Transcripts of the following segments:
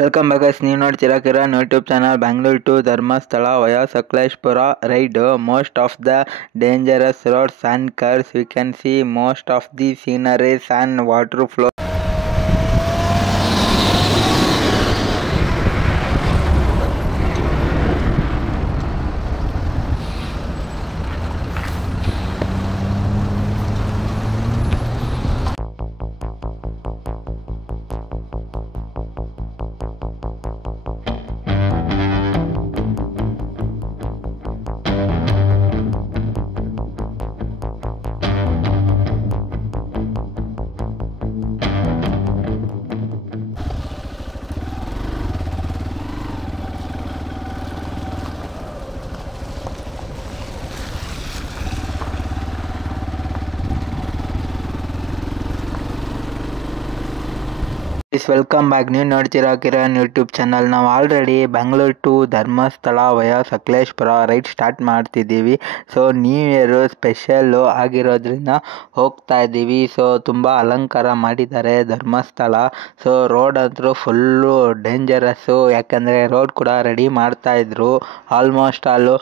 Welcome back guys, ನೀವು ನೋಡ್ತೀರಾ Kiran YouTube channel. Bangalore to Dharmasthala via Sakleshpur ride. Most of the dangerous roads and curves. We can see most of the sceneries and water flow. Welcome back, ನೀವು ನೋಡ್ತೀರಾ Kiran YouTube channel. ನಾವು already Bengaluru to Dharmasthala via Sakleshpur ride start ಮಾಡ್ತಿದ್ದೀವಿ. So new year special ಆಗಿರೋದ್ರಿಂದ ಹೋಗ್ತಾ ಇದ್ದೀವಿ. So ತುಂಬ ಅಲಂಕಾರ ಮಾಡಿದ್ದಾರೆ ಧರ್ಮಸ್ಥಳ. ಸೊ ರೋಡ್ ಅಂತೂ ಫುಲ್ಲು ಡೇಂಜರಸ್ಸು, ಯಾಕಂದರೆ ರೋಡ್ ಕೂಡ ರೆಡಿ ಮಾಡ್ತಾಯಿದ್ರು. ಆಲ್ಮೋಸ್ಟ್ ಆಲು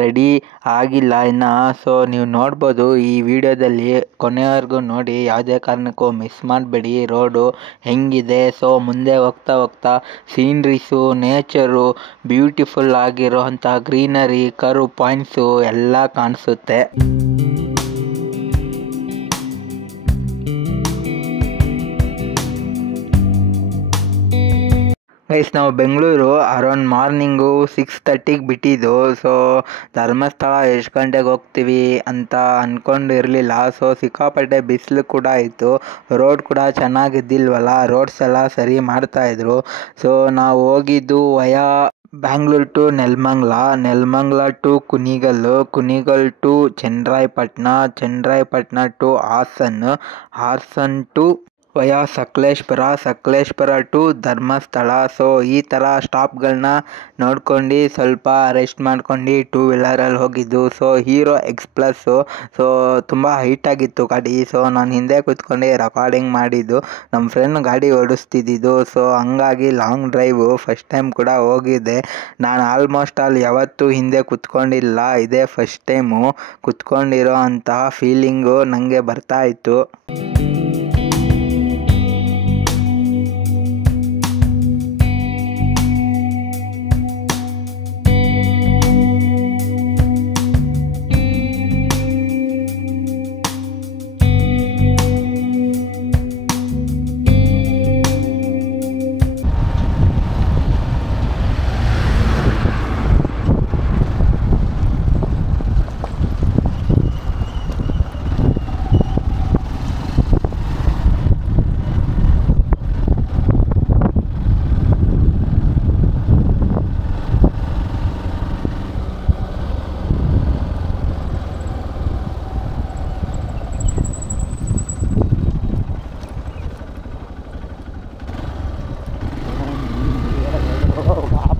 ರೆಡಿ ಆಗಿಲ್ಲ ಇನ್ನು. ಸೊ ನೀವು ನೋಡ್ಬೋದು ಈ ವಿಡಿಯೋದಲ್ಲಿ, ಕೊನೆವರೆಗೂ ನೋಡಿ, ಯಾವುದೇ ಕಾರಣಕ್ಕೂ ಮಿಸ್ ಮಾಡಬೇಡಿ ರೋಡು ಹೆಂಗಿದೆ. ಸೊ ಮುಂದೆ ಹೋಗ್ತಾ ಹೋಗ್ತಾ ಸೀನ್ರೀಸು, ನೇಚರು, ಬ್ಯೂಟಿಫುಲ್ ಆಗಿರೋ ಅಂಥ ಗ್ರೀನರಿ, ಕರ್ವ್ ಪಾಯಿಂಟ್ಸು ಎಲ್ಲ ಕಾಣಿಸುತ್ತೆ. ಗೈಸ್, ನಾವು ಬೆಂಗಳೂರು ಅರೌಂಡ್ ಮಾರ್ನಿಂಗು 6:30ಗೆ ಬಿಟ್ಟಿದ್ದು. ಸೊ ಧರ್ಮಸ್ಥಳ ಎಷ್ಟು ಗಂಟೆಗೆ ಹೋಗ್ತೀವಿ ಅಂತ ಅಂದ್ಕೊಂಡಿರಲಿಲ್ಲ. ಸೊ ಸಿಕ್ಕಾಪಟ್ಟೆ ಬಿಸಿಲು ಕೂಡ ಇತ್ತು, ರೋಡ್ ಕೂಡ ಚೆನ್ನಾಗಿದ್ದಿಲ್ವಲ್ಲ, ರೋಡ್ಸ್ ಎಲ್ಲ ಸರಿ ಮಾಡ್ತಾಯಿದ್ರು. ಸೊ ನಾವು ಹೋಗಿದ್ದು via Bangalore to Nelamangala to Kunigal to Channarayapatna to Hassan to via Sakleshpur to Dharmasthala. So ಈ ಥರ ಸ್ಟಾಪ್ಗಳನ್ನ ನೋಡ್ಕೊಂಡು ಸ್ವಲ್ಪ ರೆಸ್ಟ್ ಮಾಡ್ಕೊಂಡು 2 ವೀಲರಲ್ಲಿ ಹೋಗಿದ್ದು. So hero ಎಕ್ಸ್ಪ್ಲಸ್ಸು. ಸೊ ತುಂಬ ಹೈಟಾಗಿತ್ತು ಗಾಡಿ. ಸೊ ನಾನು ಹಿಂದೆ ಕೂತ್ಕೊಂಡು ರೆಕಾರ್ಡಿಂಗ್ ಮಾಡಿದ್ದು, ನಮ್ಮ ಫ್ರೆಂಡ್ ಗಾಡಿ ಓಡಿಸ್ತಿದ್ದು. ಸೊ ಹಂಗಾಗಿ ಲಾಂಗ್ ಡ್ರೈವು ಫಸ್ಟ್ ಟೈಮ್ ಕೂಡ ಹೋಗಿದ್ದೆ. ನಾನು ಆಲ್ಮೋಸ್ಟ್ ಯಾವತ್ತೂ ಹಿಂದೆ ಕೂತ್ಕೊಂಡಿಲ್ಲ, ಇದೇ ಫಸ್ಟ್ ಟೈಮು ಕೂತ್ಕೊಂಡಿರೋ ಅಂತಹ ಫೀಲಿಂಗು ನನಗೆ ಬರ್ತಾಯಿತ್ತು.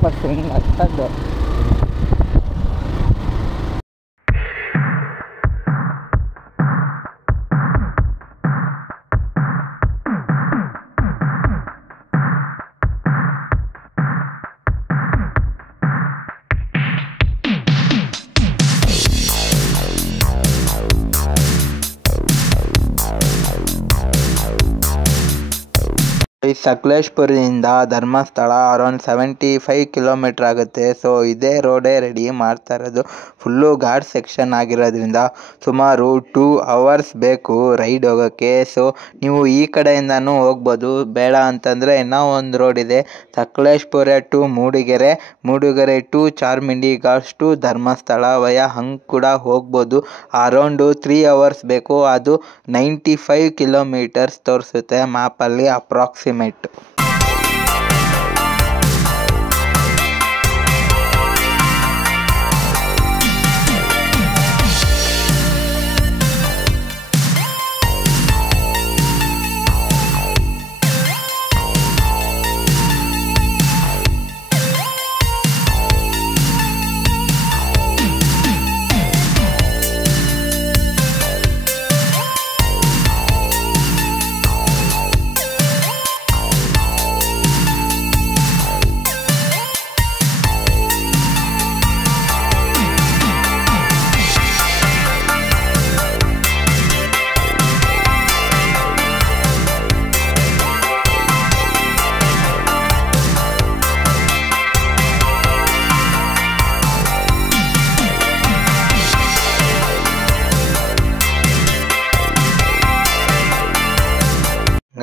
ವಾಪಸ್ ಹೆಂಗೆ ಹತ್ತದ್ದು. ಸಕಲೇಶ್ಪುರದಿಂದ ಧರ್ಮಸ್ಥಳ ಅರೌಂಡ್ 75 ಕಿಲೋಮೀಟ್ರ್ ಆಗುತ್ತೆ. ಸೊ ಇದೇ ರೋಡೇ ರೆಡಿ ಮಾಡ್ತಾ ಇರೋದು. ಫುಲ್ಲು ಘಾಟ್ ಸೆಕ್ಷನ್ ಆಗಿರೋದ್ರಿಂದ ಸುಮಾರು 2 ಅವರ್ಸ್ ಬೇಕು ರೈಡ್ ಹೋಗೋಕ್ಕೆ. ಸೊ ನೀವು ಈ ಕಡೆಯಿಂದನೂ ಹೋಗ್ಬೋದು, ಬೇಡ ಅಂತಂದರೆ ಇನ್ನೂ ಒಂದು ರೋಡ್ ಇದೆ, Sakleshpur to Mudigere to Charmadi Ghats to Dharmasthala via, ಹಂಗೆ ಕೂಡ ಹೋಗ್ಬೋದು. ಅರೌಂಡು 3 ಅವರ್ಸ್ ಬೇಕು. ಅದು 95 ಕಿಲೋಮೀಟರ್ಸ್ ತೋರಿಸುತ್ತೆ ಮ್ಯಾಪಲ್ಲಿ ಅಪ್ರಾಕ್ಸಿಮೇಟ್.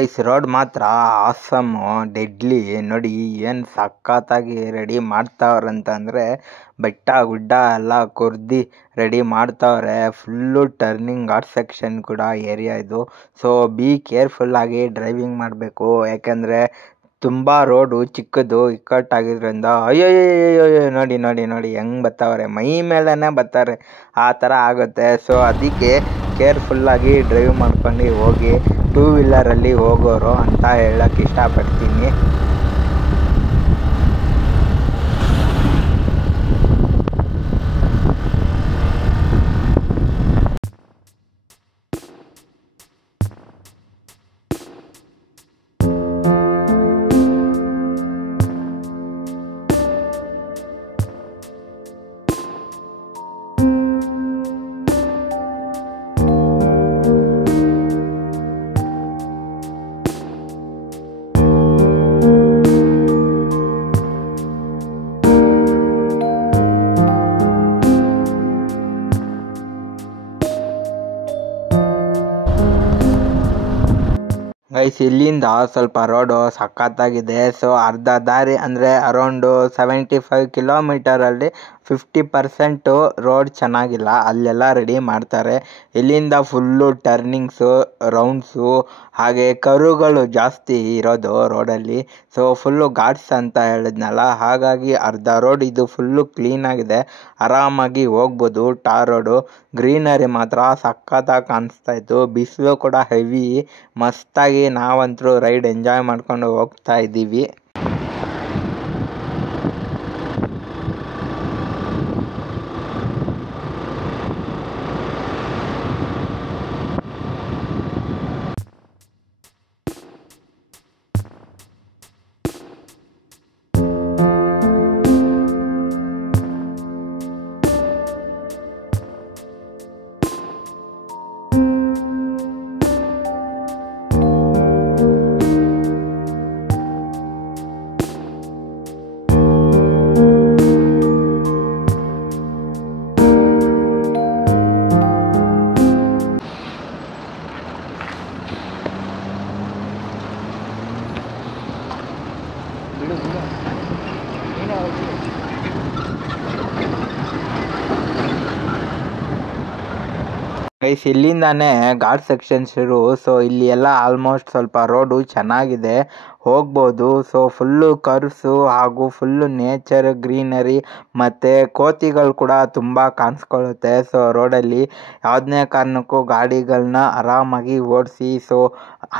ಗೈಸ್ ರೋಡ್ ಮಾತ್ರ ಆಸಮ್ಮು ಡೆಡ್ಲಿ ನೋಡಿ ಏನು ಸಖತ್ತಾಗಿ ರೆಡಿ ಮಾಡ್ತಾವ್ರಂತಂದರೆ ಬೆಟ್ಟ ಗುಡ್ಡ ಎಲ್ಲ ಕೊರ್ದಿ ರೆಡಿ ಮಾಡ್ತಾವ್ರೆ. ಫುಲ್ಲು ಟರ್ನಿಂಗ್ ಘಾಟ್ ಸೆಕ್ಷನ್ ಕೂಡ ಏರಿಯಾ ಇದು. ಸೊ ಬಿ ಕೇರ್ಫುಲ್ಲಾಗಿ ಡ್ರೈವಿಂಗ್ ಮಾಡಬೇಕು, ಯಾಕೆಂದರೆ ತುಂಬ ರೋಡು ಚಿಕ್ಕದು ಇಕ್ಕಟ್ಟಾಗಿದ್ರಿಂದ ಅಯ್ಯಯ್ಯಯ್ಯೋ ನೋಡಿ ನೋಡಿ ನೋಡಿ ಹೆಂಗೆ ಬರ್ತಾವ್ರೆ, ಮೈ ಮೇಲೇ ಬರ್ತಾರೆ, ಆ ಥರ ಆಗುತ್ತೆ. ಸೊ ಅದಕ್ಕೆ ಕೇರ್ಫುಲ್ಲಾಗಿ ಡ್ರೈವ್ ಮಾಡ್ಕೊಂಡು ಹೋಗಿ, ಟೂ ವೀಲರಲ್ಲಿ ಹೋಗೋರು ಅಂತ ಹೇಳಕ್ಕೆ ಇಷ್ಟಪಡ್ತೀನಿ. ಗೈಸ್ ಇಲ್ಲಿಂದ ಸ್ವಲ್ಪ ರೋಡು ಸಖತ್ತಾಗಿದೆ. ಸೊ ಅರ್ಧ ದಾರಿ ಅಂದರೆ ಅರೌಂಡು 75 ಕಿಲೋಮೀಟರಲ್ಲಿ 50% ರೋಡ್ ಚೆನ್ನಾಗಿಲ್ಲ, ಅಲ್ಲೆಲ್ಲ ರೆಡಿ ಮಾಡ್ತಾರೆ. ಇಲ್ಲಿಂದ ಫುಲ್ಲು ಟರ್ನಿಂಗ್ಸು, ರೌಂಡ್ಸು, ಹಾಗೆ ಕರುಗಳು ಜಾಸ್ತಿ ಇರೋದು ರೋಡಲ್ಲಿ. ಸೊ ಫುಲ್ಲು ಘಾಟ್ಸ್ ಅಂತ ಹೇಳಿದ್ನಲ್ಲ, ಹಾಗಾಗಿ ಅರ್ಧ ರೋಡ್ ಇದು ಫುಲ್ಲು ಕ್ಲೀನಾಗಿದೆ, ಆರಾಮಾಗಿ ಹೋಗ್ಬೋದು. ಟಾರ್ ರೋಡು, ಗ್ರೀನರಿ ಮಾತ್ರ ಸಖತ್ತಾಗಿ ಕಾಣಿಸ್ತಾ ಇತ್ತು. ಬಿಸಿಲು ಕೂಡ ಹೆವಿ, ಮಸ್ತಾಗಿ ನಾವಂತರೂ ರೈಡ್ ಎಂಜಾಯ್ ಮಾಡ್ಕೊಂಡು ಹೋಗ್ತಾ ಇದ್ದೀವಿ. ಗೈಸ್ ಇಲ್ಲಿಂದಾನೇ ಘಾಟ್ ಸೆಕ್ಷನ್ ಶುರು. ಸೊ ಇಲ್ಲಿ ಎಲ್ಲ ಆಲ್ಮೋಸ್ಟ್ ಸ್ವಲ್ಪ ರೋಡು ಚೆನ್ನಾಗಿದೆ, ಹೋಗ್ಬೋದು. ಸೊ ಫುಲ್ಲು ಕರ್ವ್ಸು ಹಾಗೂ ಫುಲ್ಲು ನೇಚರ್, ಗ್ರೀನರಿ ಮತ್ತು ಕೋತಿಗಳು ಕೂಡ ತುಂಬ ಕಾಣಿಸ್ಕೊಳ್ಳುತ್ತೆ. ಸೊ ರೋಡಲ್ಲಿ ಯಾವುದನೇ ಕಾರಣಕ್ಕೂ ಗಾಡಿಗಳನ್ನ ಆರಾಮಾಗಿ ಓಡಿಸಿ. ಸೊ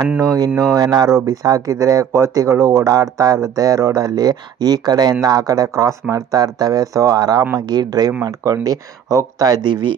ಹಣ್ಣು ಗಿಣ್ಣು ಏನಾದ್ರು ಬಿಸಾಕಿದರೆ ಕೋತಿಗಳು ಓಡಾಡ್ತಾ ಇರುತ್ತೆ ರೋಡಲ್ಲಿ, ಈ ಕಡೆಯಿಂದ ಆ ಕಡೆ ಕ್ರಾಸ್ ಮಾಡ್ತಾ ಇರ್ತವೆ. ಸೊ ಆರಾಮಾಗಿ ಡ್ರೈವ್ ಮಾಡ್ಕೊಂಡು ಹೋಗ್ತಾ ಇದ್ದೀವಿ.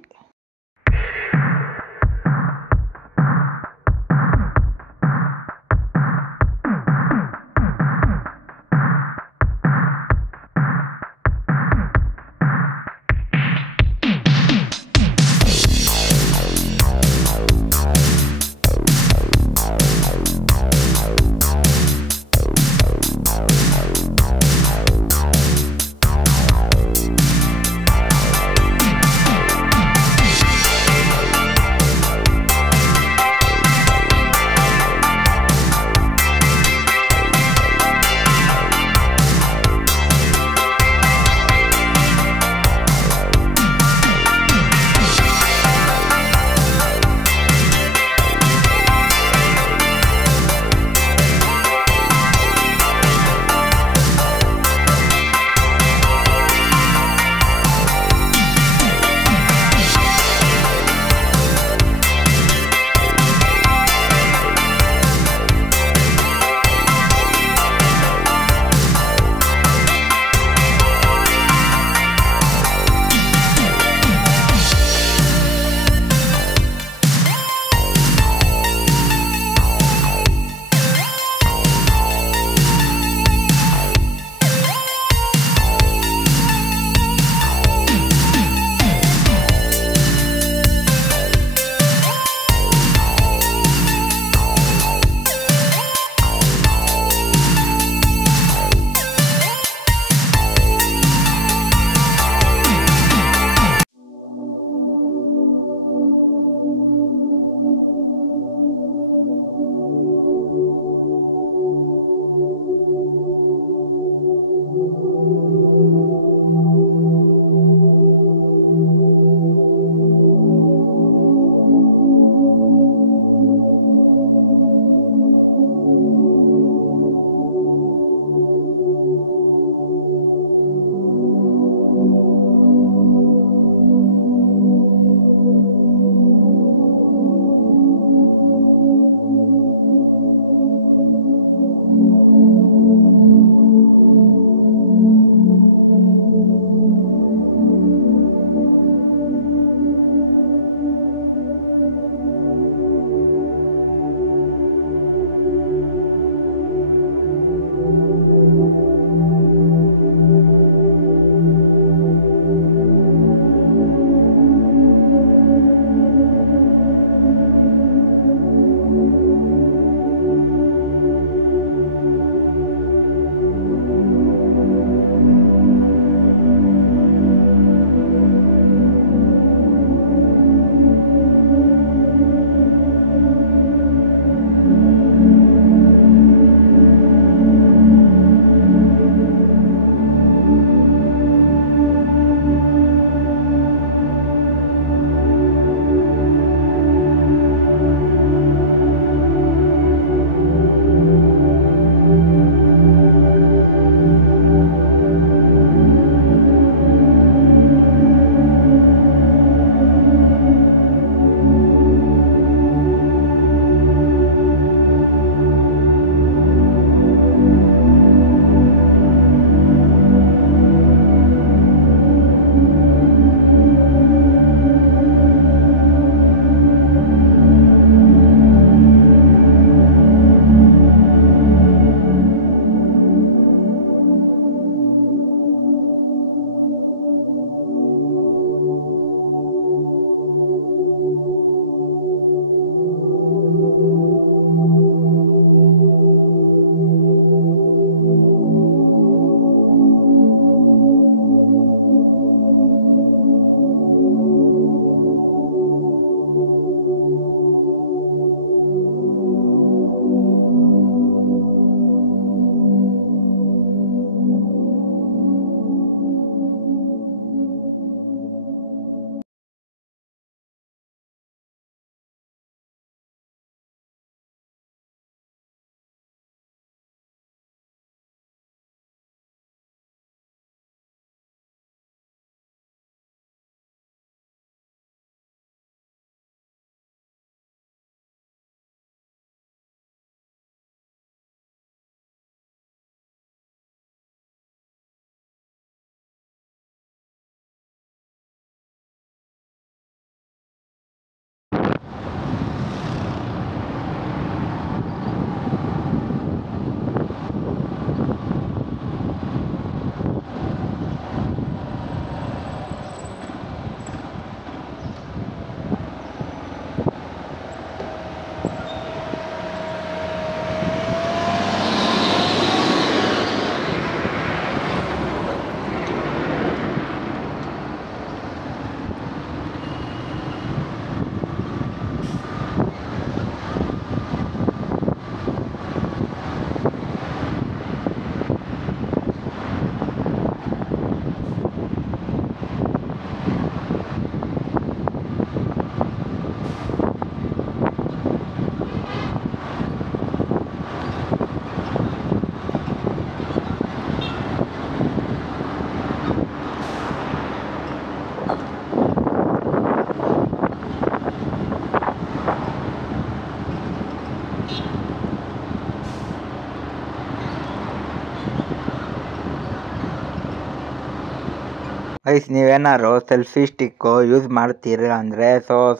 ಗೈಸ್, ನೀವೇನಾದ್ರು ಸೆಲ್ಫಿ ಸ್ಟಿಕ್ಕು ಯೂಸ್ ಮಾಡ್ತೀರಿ ಅಂದರೆ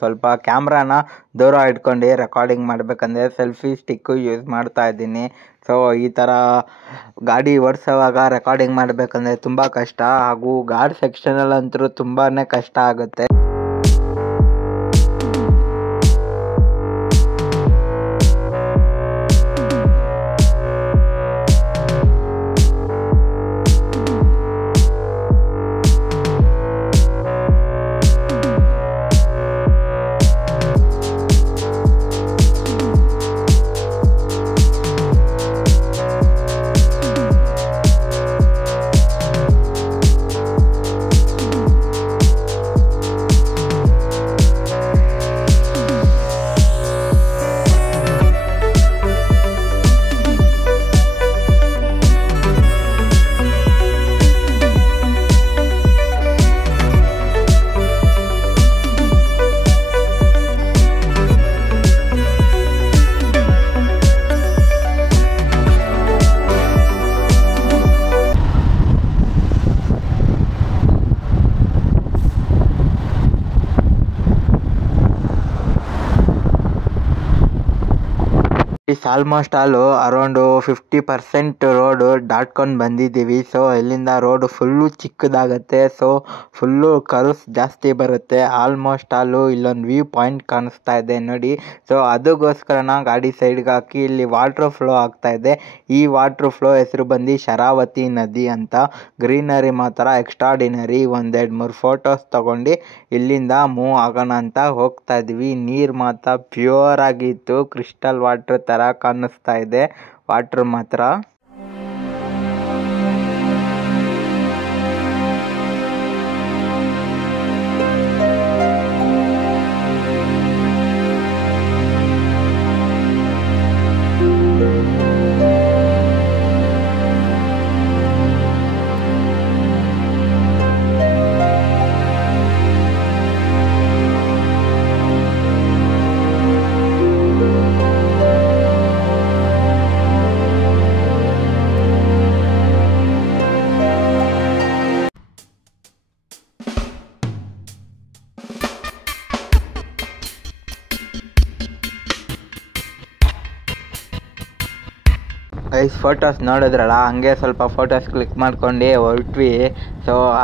ಸ್ವಲ್ಪ ಕ್ಯಾಮ್ರಾನ ದೂರ ಇಟ್ಕೊಂಡು ರೆಕಾರ್ಡಿಂಗ್ ಮಾಡಬೇಕಂದ್ರೆ ಸೆಲ್ಫಿ ಸ್ಟಿಕ್ಕು ಯೂಸ್ ಮಾಡ್ತಾ ಇದ್ದೀನಿ. ಈ ಥರ ಗಾಡಿ ಓಡಿಸೋವಾಗ ರೆಕಾರ್ಡಿಂಗ್ ಮಾಡಬೇಕಂದ್ರೆ ತುಂಬ ಕಷ್ಟ, ಹಾಗೂ ಘಾಟ್ ಸೆಕ್ಷನಲ್ಲಂತೂ ತುಂಬಾ ಕಷ್ಟ ಆಗುತ್ತೆ. ಆಲ್ಮೋಸ್ಟ್ ಅರೌಂಡ್ 50% ರೋಡು ದಾಟ್ಕೊಂಡು ಬಂದಿದ್ದೀವಿ. ಇಲ್ಲಿಂದ ರೋಡು ಫುಲ್ಲು ಚಿಕ್ಕದಾಗತ್ತೆ, ಫುಲ್ಲು ಕರ್ವ್ಸ್ ಜಾಸ್ತಿ ಬರುತ್ತೆ. ಆಲ್ಮೋಸ್ಟ್ ಇಲ್ಲೊಂದು ವ್ಯೂ ಪಾಯಿಂಟ್ ಕಾಣಿಸ್ತಾ ಇದೆ ನೋಡಿ. ಅದಕ್ಕೋಸ್ಕರನ ಗಾಡಿ ಸೈಡ್ಗೆ ಹಾಕಿ ಇಲ್ಲಿ ವಾಟ್ರ್ ಫ್ಲೋ ಆಗ್ತಾ ಇದೆ. ಈ ವಾಟ್ರ್ ಫ್ಲೋ ಹೆಸರು ಬಂದು ಶರಾವತಿ ನದಿ ಅಂತ. ಗ್ರೀನರಿ ಮಾತ್ರ ಎಕ್ಸ್ಟ್ರಾಡಿನರಿ. 1-2-3 ಫೋಟೋಸ್ ತಗೊಂಡು ಇಲ್ಲಿಂದ ಮೂವ್ ಆಗೋಣ ಅಂತ ಹೋಗ್ತಾ ಇದ್ವಿ. ನೀರು ಮಾತ್ರ ಪ್ಯೂರ್ ಆಗಿತ್ತು, ಕ್ರಿಸ್ಟಲ್ ವಾಟರ್ ಥರ ಕಾಣಿಸ್ತಾ ಇದೆ ವಾಟರ್ ಮಾತ್ರ. ಗೈಸ್, ಫೋಟೋಸ್ ನೋಡಿದ್ರಲ್ಲ, ಹಂಗೆ ಸ್ವಲ್ಪ ಫೋಟೋಸ್ ಕ್ಲಿಕ್ ಮಾಡ್ಕೊಂಡು ಹೊರಟ್ವಿ.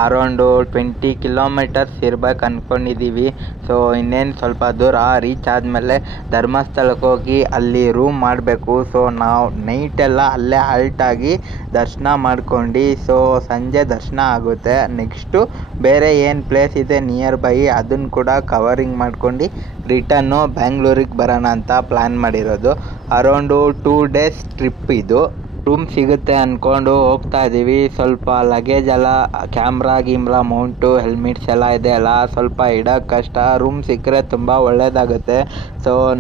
ಅರೌಂಡು 20 ಕಿಲೋಮೀಟರ್ಸ್ ಇರ್ಬೇಕು ಅಂದ್ಕೊಂಡಿದ್ದೀವಿ. ಇನ್ನೇನು ಸ್ವಲ್ಪ ದೂರ ರೀಚ್ ಆದಮೇಲೆ ಧರ್ಮಸ್ಥಳಕ್ಕೆ ಹೋಗಿ ಅಲ್ಲಿ ರೂಮ್ ಮಾಡಬೇಕು. ನಾವು ನೈಟೆಲ್ಲ ಅಲ್ಲೇ ಹಾಲ್ಟಾಗಿ ದರ್ಶನ ಮಾಡ್ಕೊಂಡು ಸಂಜೆ ದರ್ಶನ ಆಗುತ್ತೆ. ನೆಕ್ಸ್ಟು ಬೇರೆ ಏನು ಪ್ಲೇಸ್ ಇದೆ ನಿಯರ್ ಬೈ ಅದನ್ನು ಕೂಡ ಕವರಿಂಗ್ ಮಾಡ್ಕೊಂಡು ರಿಟರ್ನು ಬ್ಯಾಂಗ್ಳೂರಿಗೆ ಬರೋಣ ಅಂತ ಪ್ಲ್ಯಾನ್ ಮಾಡಿರೋದು. ಅರೌಂಡು 2 ಡೇಸ್ ಟ್ರಿಪ್ ಇದು. ರೂಮ್ ಸಿಗುತ್ತೆ ಅಂದ್ಕೊಂಡು ಹೋಗ್ತಾ ಇದ್ದೀವಿ. ಸ್ವಲ್ಪ ಲಗೇಜ್ ಎಲ್ಲ, ಕ್ಯಾಮ್ರಾ ಮೌಂಟು, ಹೆಲ್ಮೆಟ್ಸ್ ಎಲ್ಲ ಇದೆ ಅಲ್ಲ, ಸ್ವಲ್ಪ ಇಡೋಕ್ಕೆ ಕಷ್ಟ. ರೂಮ್ ಸಿಕ್ಕರೆ ತುಂಬ ಒಳ್ಳೆಯದಾಗುತ್ತೆ.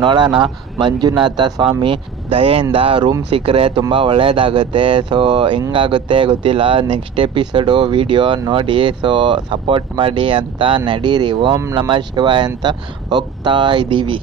ನೋಡೋಣ, ಮಂಜುನಾಥ ಸ್ವಾಮಿ ದಯೆಯಿಂದ ರೂಮ್ ಸಿಕ್ಕರೆ ತುಂಬ ಒಳ್ಳೆಯದಾಗುತ್ತೆ. ಹೆಂಗಾಗುತ್ತೆ ಗೊತ್ತಿಲ್ಲ. ನೆಕ್ಸ್ಟ್ ಎಪಿಸೋಡು ವಿಡಿಯೋ ನೋಡಿ ಸಪೋರ್ಟ್ ಮಾಡಿ ಅಂತ ನಡೀರಿ. ಓಂ ನಮಃ ಶಿವಾಯ ಅಂತ ಹೋಗ್ತಾ ಇದ್ದೀವಿ.